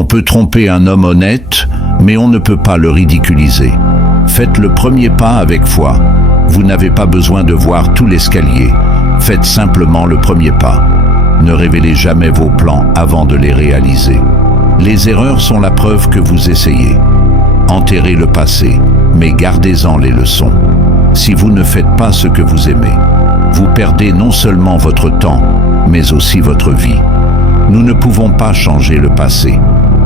On peut tromper un homme honnête, mais on ne peut pas le ridiculiser. Faites le premier pas avec foi. Vous n'avez pas besoin de voir tout l'escalier. Faites simplement le premier pas. Ne révélez jamais vos plans avant de les réaliser. Les erreurs sont la preuve que vous essayez. Enterrez le passé, mais gardez-en les leçons. Si vous ne faites pas ce que vous aimez, vous perdez non seulement votre temps, mais aussi votre vie. Nous ne pouvons pas changer le passé,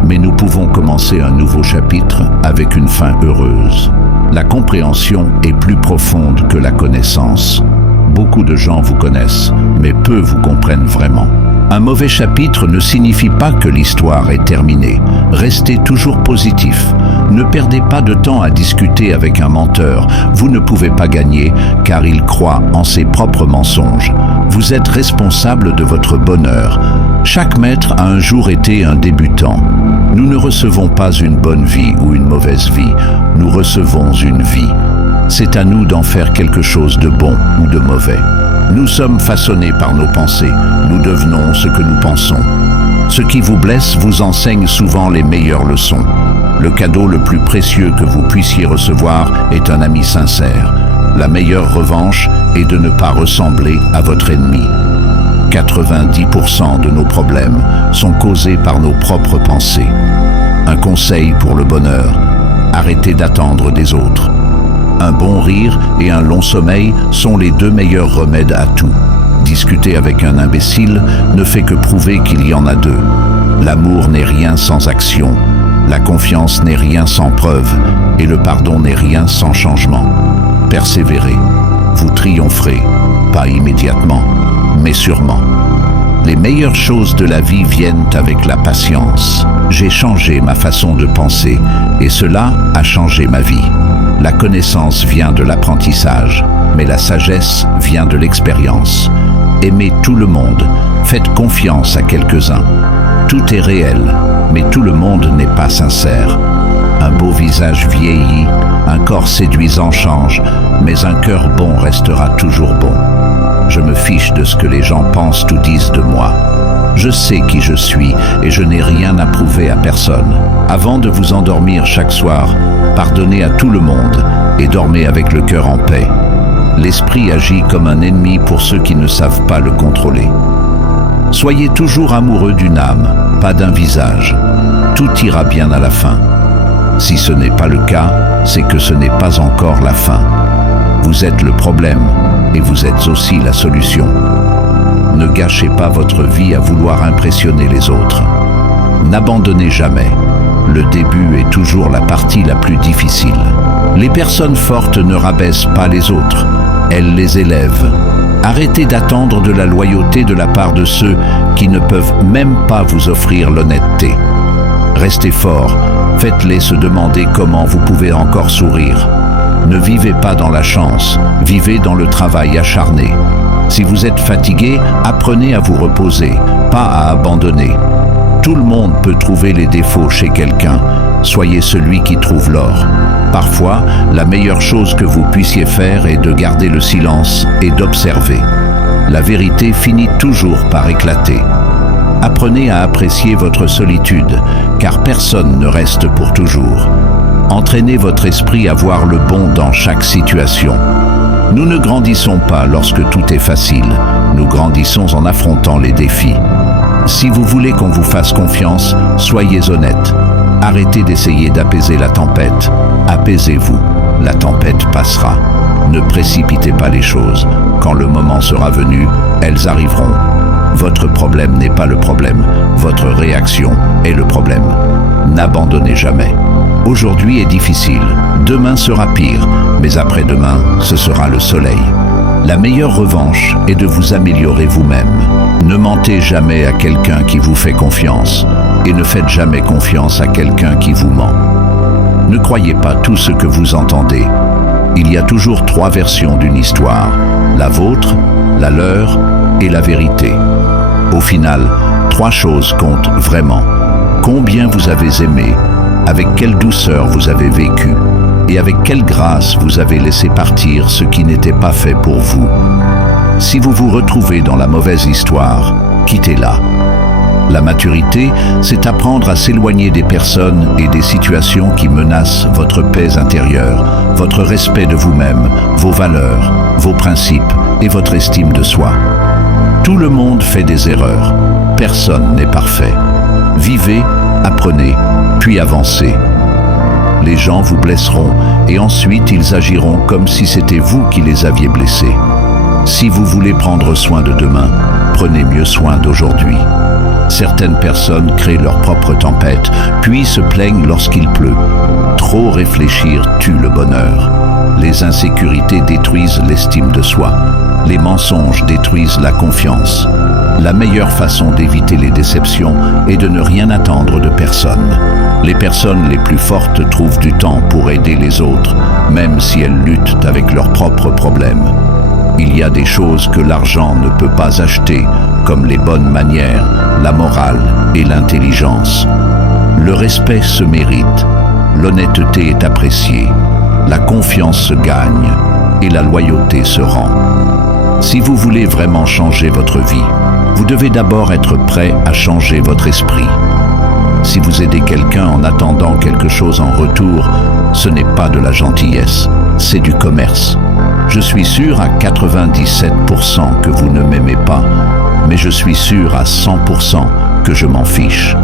mais nous pouvons commencer un nouveau chapitre avec une fin heureuse. La compréhension est plus profonde que la connaissance. Beaucoup de gens vous connaissent, mais peu vous comprennent vraiment. Un mauvais chapitre ne signifie pas que l'histoire est terminée. Restez toujours positif. Ne perdez pas de temps à discuter avec un menteur. Vous ne pouvez pas gagner car il croit en ses propres mensonges. Vous êtes responsable de votre bonheur. Chaque maître a un jour été un débutant. Nous ne recevons pas une bonne vie ou une mauvaise vie. Nous recevons une vie. C'est à nous d'en faire quelque chose de bon ou de mauvais. Nous sommes façonnés par nos pensées. Nous devenons ce que nous pensons. Ce qui vous blesse vous enseigne souvent les meilleures leçons. Le cadeau le plus précieux que vous puissiez recevoir est un ami sincère. La meilleure revanche est de ne pas ressembler à votre ennemi. 90% de nos problèmes sont causés par nos propres pensées. Un conseil pour le bonheur, arrêtez d'attendre des autres. Un bon rire et un long sommeil sont les deux meilleurs remèdes à tout. Discuter avec un imbécile ne fait que prouver qu'il y en a deux. L'amour n'est rien sans action, la confiance n'est rien sans preuve, et le pardon n'est rien sans changement. Persévérez, vous triompherez, pas immédiatement, mais sûrement. Les meilleures choses de la vie viennent avec la patience. J'ai changé ma façon de penser, et cela a changé ma vie. La connaissance vient de l'apprentissage, mais la sagesse vient de l'expérience. Aimez tout le monde, faites confiance à quelques-uns. Tout est réel, mais tout le monde n'est pas sincère. Un beau visage vieillit, un corps séduisant change, mais un cœur bon restera toujours bon. Je me fiche de ce que les gens pensent ou disent de moi. Je sais qui je suis et je n'ai rien à prouver à personne. Avant de vous endormir chaque soir, pardonnez à tout le monde et dormez avec le cœur en paix. L'esprit agit comme un ennemi pour ceux qui ne savent pas le contrôler. Soyez toujours amoureux d'une âme, pas d'un visage. Tout ira bien à la fin. Si ce n'est pas le cas, c'est que ce n'est pas encore la fin. Vous êtes le problème et vous êtes aussi la solution. Ne gâchez pas votre vie à vouloir impressionner les autres. N'abandonnez jamais. Le début est toujours la partie la plus difficile. Les personnes fortes ne rabaissent pas les autres, elles les élèvent. Arrêtez d'attendre de la loyauté de la part de ceux qui ne peuvent même pas vous offrir l'honnêteté. Restez fort, faites-les se demander comment vous pouvez encore sourire. Ne vivez pas dans la chance, vivez dans le travail acharné. Si vous êtes fatigué, apprenez à vous reposer, pas à abandonner. Tout le monde peut trouver les défauts chez quelqu'un. Soyez celui qui trouve l'or. Parfois, la meilleure chose que vous puissiez faire est de garder le silence et d'observer. La vérité finit toujours par éclater. Apprenez à apprécier votre solitude, car personne ne reste pour toujours. Entraînez votre esprit à voir le bon dans chaque situation. Nous ne grandissons pas lorsque tout est facile. Nous grandissons en affrontant les défis. Si vous voulez qu'on vous fasse confiance, soyez honnête. Arrêtez d'essayer d'apaiser la tempête. Apaisez-vous. La tempête passera. Ne précipitez pas les choses. Quand le moment sera venu, elles arriveront. Votre problème n'est pas le problème. Votre réaction est le problème. N'abandonnez jamais. Aujourd'hui est difficile. Demain sera pire. Mais après-demain, ce sera le soleil. La meilleure revanche est de vous améliorer vous-même. Ne mentez jamais à quelqu'un qui vous fait confiance et ne faites jamais confiance à quelqu'un qui vous ment. Ne croyez pas tout ce que vous entendez. Il y a toujours 3 versions d'une histoire, la vôtre, la leur et la vérité. Au final, 3 choses comptent vraiment. Combien vous avez aimé, avec quelle douceur vous avez vécu, et avec quelle grâce vous avez laissé partir ce qui n'était pas fait pour vous. Si vous vous retrouvez dans la mauvaise histoire, quittez-la. La maturité, c'est apprendre à s'éloigner des personnes et des situations qui menacent votre paix intérieure, votre respect de vous-même, vos valeurs, vos principes et votre estime de soi. Tout le monde fait des erreurs. Personne n'est parfait. Vivez, apprenez, puis avancez. Les gens vous blesseront et ensuite ils agiront comme si c'était vous qui les aviez blessés. Si vous voulez prendre soin de demain, prenez mieux soin d'aujourd'hui. Certaines personnes créent leur propre tempête, puis se plaignent lorsqu'il pleut. Trop réfléchir tue le bonheur. Les insécurités détruisent l'estime de soi. Les mensonges détruisent la confiance. La meilleure façon d'éviter les déceptions est de ne rien attendre de personne. Les personnes les plus fortes trouvent du temps pour aider les autres, même si elles luttent avec leurs propres problèmes. Il y a des choses que l'argent ne peut pas acheter, comme les bonnes manières, la morale et l'intelligence. Le respect se mérite, l'honnêteté est appréciée, la confiance se gagne et la loyauté se rend. Si vous voulez vraiment changer votre vie, vous devez d'abord être prêt à changer votre esprit. Si vous aidez quelqu'un en attendant quelque chose en retour, ce n'est pas de la gentillesse, c'est du commerce. Je suis sûr à 97% que vous ne m'aimez pas, mais je suis sûr à 100% que je m'en fiche.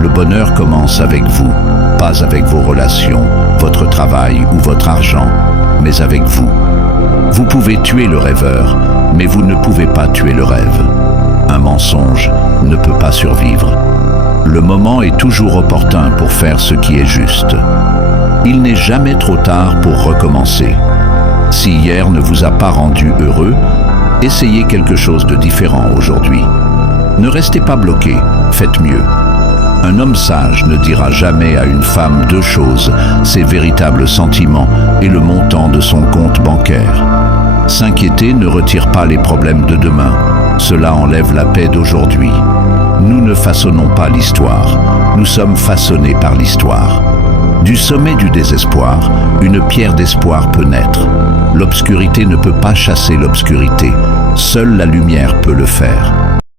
Le bonheur commence avec vous, pas avec vos relations, votre travail ou votre argent, mais avec vous. Vous pouvez tuer le rêveur, mais vous ne pouvez pas tuer le rêve. Un mensonge ne peut pas survivre. Le moment est toujours opportun pour faire ce qui est juste. Il n'est jamais trop tard pour recommencer. Si hier ne vous a pas rendu heureux, essayez quelque chose de différent aujourd'hui. Ne restez pas bloqué, faites mieux. Un homme sage ne dira jamais à une femme deux choses, ses véritables sentiments et le montant de son compte bancaire. S'inquiéter ne retire pas les problèmes de demain, cela enlève la paix d'aujourd'hui. Nous ne façonnons pas l'histoire, nous sommes façonnés par l'histoire. Du sommet du désespoir, une pierre d'espoir peut naître. L'obscurité ne peut pas chasser l'obscurité, seule la lumière peut le faire.